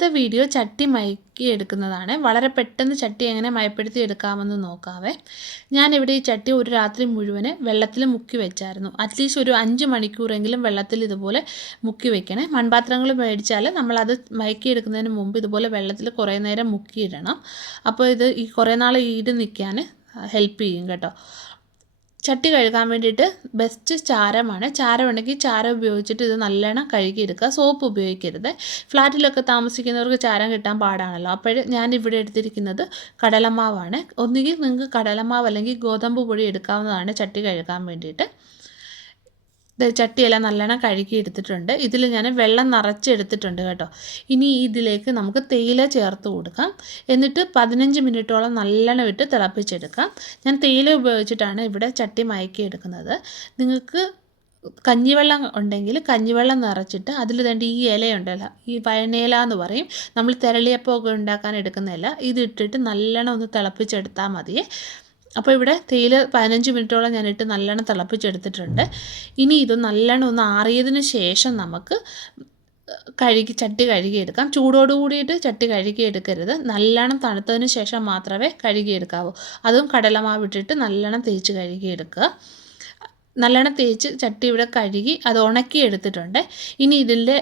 അടുത്ത വീഡിയോ ചട്ടി മയക്കി എടുക്കുന്നതാണ്. വളരെ പെട്ടെന്ന് ചട്ടി എങ്ങനെ മയപ്പെടുത്തി എടുക്കാമെന്ന് നോക്കാവേ. ഞാനിവിടെ ഈ ചട്ടി ഒരു രാത്രി മുഴുവൻ വെള്ളത്തിൽ മുക്കി വെച്ചായിരുന്നു. അറ്റ്ലീസ്റ്റ് ഒരു അഞ്ച് മണിക്കൂറെങ്കിലും വെള്ളത്തിൽ ഇതുപോലെ മുക്കി വെക്കണേ. മൺപാത്രങ്ങൾ മേടിച്ചാൽ നമ്മളത് മയക്കി എടുക്കുന്നതിന് മുമ്പ് ഇതുപോലെ വെള്ളത്തിൽ കുറേ നേരം മുക്കിയിടണം. അപ്പോൾ ഇത് ഈ കുറേ നാൾ ഈട് നിൽക്കാൻ ഹെൽപ്പ് ചെയ്യും കേട്ടോ. ചട്ടി കഴുകാൻ വേണ്ടിയിട്ട് ബെസ്റ്റ് ചാരമാണ്. ചാരം ഉണ്ടെങ്കിൽ ചാരം ഉപയോഗിച്ചിട്ട് ഇത് നല്ലോണം കഴുകിയെടുക്കുക. സോപ്പ് ഉപയോഗിക്കരുത്. ഫ്ലാറ്റിലൊക്കെ താമസിക്കുന്നവർക്ക് ചാരം കിട്ടാൻ പാടാണല്ലോ. അപ്പോൾ ഞാൻ ഇവിടെ എടുത്തിരിക്കുന്നത് കടലമാവാണ്. ഒന്നുകിൽ നിങ്ങൾക്ക് കടലമാവ് അല്ലെങ്കിൽ ഗോതമ്പ് പൊടി എടുക്കാവുന്നതാണ് ചട്ടി കഴുകാൻ വേണ്ടിയിട്ട്. ചട്ടിയെല്ലാം നല്ലോണം കഴുകി എടുത്തിട്ടുണ്ട്. ഇതിൽ ഞാൻ വെള്ളം നിറച്ചെടുത്തിട്ടുണ്ട് കേട്ടോ. ഇനി ഇതിലേക്ക് നമുക്ക് തേയില ചേർത്ത് കൊടുക്കാം. എന്നിട്ട് പതിനഞ്ച് മിനിറ്റോളം നല്ലോണം ഇട്ട് തിളപ്പിച്ചെടുക്കാം. ഞാൻ തേയില ഉപയോഗിച്ചിട്ടാണ് ഇവിടെ ചട്ടി മയക്കി എടുക്കുന്നത് നിങ്ങൾക്ക് കഞ്ഞിവെള്ളം ഉണ്ടെങ്കിൽ കഞ്ഞിവെള്ളം നിറച്ചിട്ട് അതിൽ തേണ്ട ഈ ഇലയുണ്ടല്ലോ ഈ പഴനയില എന്ന് പറയും. നമ്മൾ തിരളിയപ്പമൊക്കെ ഉണ്ടാക്കാൻ എടുക്കുന്ന ഇല ഇതിട്ടിട്ട് നല്ലോണം ഒന്ന് തിളപ്പിച്ചെടുത്താൽ മതിയേ അപ്പോൾ ഇവിടെ തേയില പതിനഞ്ച് മിനിറ്റോളം ഞാനിട്ട് നല്ലോണം തിളപ്പിച്ചെടുത്തിട്ടുണ്ട്. ഇനി ഇത് നല്ലോണം ഒന്ന് ആറിയതിന് ശേഷം നമുക്ക് കഴുകി ചട്ടി കഴുകിയെടുക്കാം. ചൂടോട് കൂടിയിട്ട് ചട്ടി കഴുകിയെടുക്കരുത്. നല്ലോണം തണുത്തതിന് ശേഷം മാത്രമേ കഴുകിയെടുക്കാവൂ. അതും കടലമാവിട്ടിട്ട് നല്ലോണം തേച്ച് കഴുകിയെടുക്കുക. നല്ലോണം തേച്ച് ചട്ടി ഇവിടെ കഴുകി അത് ഉണക്കി എടുത്തിട്ടുണ്ട് ഇനി ഇതിന്റെ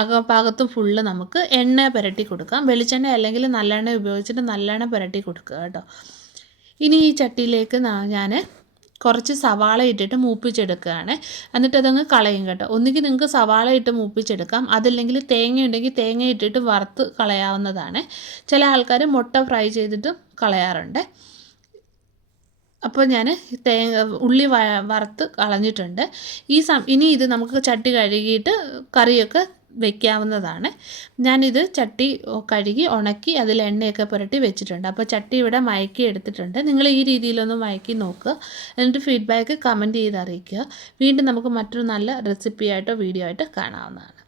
അകഭാഗത്തും ഫുള്ള് നമുക്ക് എണ്ണ പുരട്ടി കൊടുക്കാം. വെളിച്ചെണ്ണ അല്ലെങ്കിൽ നല്ലെണ്ണ ഉപയോഗിച്ചിട്ട് നല്ലെണ്ണ പുരട്ടി കൊടുക്കുക കേട്ടോ. ഇനി ഈ ചട്ടിയിലേക്ക് ഞാൻ കുറച്ച് സവാള ഇട്ടിട്ട് മൂപ്പിച്ചെടുക്കുകയാണ്. എന്നിട്ട് അതങ്ങ് കളയും കേട്ടോ. ഒന്നുകിൽ നിങ്ങൾക്ക് സവാള ഇട്ട് മൂപ്പിച്ചെടുക്കാം. അതല്ലെങ്കിൽ തേങ്ങ ഉണ്ടെങ്കിൽ തേങ്ങ ഇട്ടിട്ട് വറുത്ത് കളയാവുന്നതാണ്. ചില ആൾക്കാർ മുട്ട ഫ്രൈ ചെയ്തിട്ടും കളയാറുണ്ട്. അപ്പോൾ ഞാൻ തേങ്ങ ഉള്ളി വറുത്ത് കളഞ്ഞിട്ടുണ്ട്. ഈ സം ഇനി ഇത് നമുക്ക് ചട്ടി കഴുകിയിട്ട് കറിയൊക്കെ വെക്കാവുന്നതാണ്. ഞാനിത് ചട്ടി കഴുകി ഉണക്കി അതിൽ എണ്ണയൊക്കെ പുരട്ടി വെച്ചിട്ടുണ്ട്. അപ്പോൾ ചട്ടി ഇവിടെ മയക്കി എടുത്തിട്ടുണ്ട്. നിങ്ങൾ ഈ രീതിയിലൊന്ന് മയക്കി നോക്കുക. എന്നിട്ട് ഫീഡ്ബാക്ക് കമന്റ് ചെയ്ത് അറിയിക്കുക. വീണ്ടും നമുക്ക് മറ്റൊരു നല്ല റെസിപ്പി ആയിട്ടോ വീഡിയോ ആയിട്ടോ കാണാവുന്നതാണ്.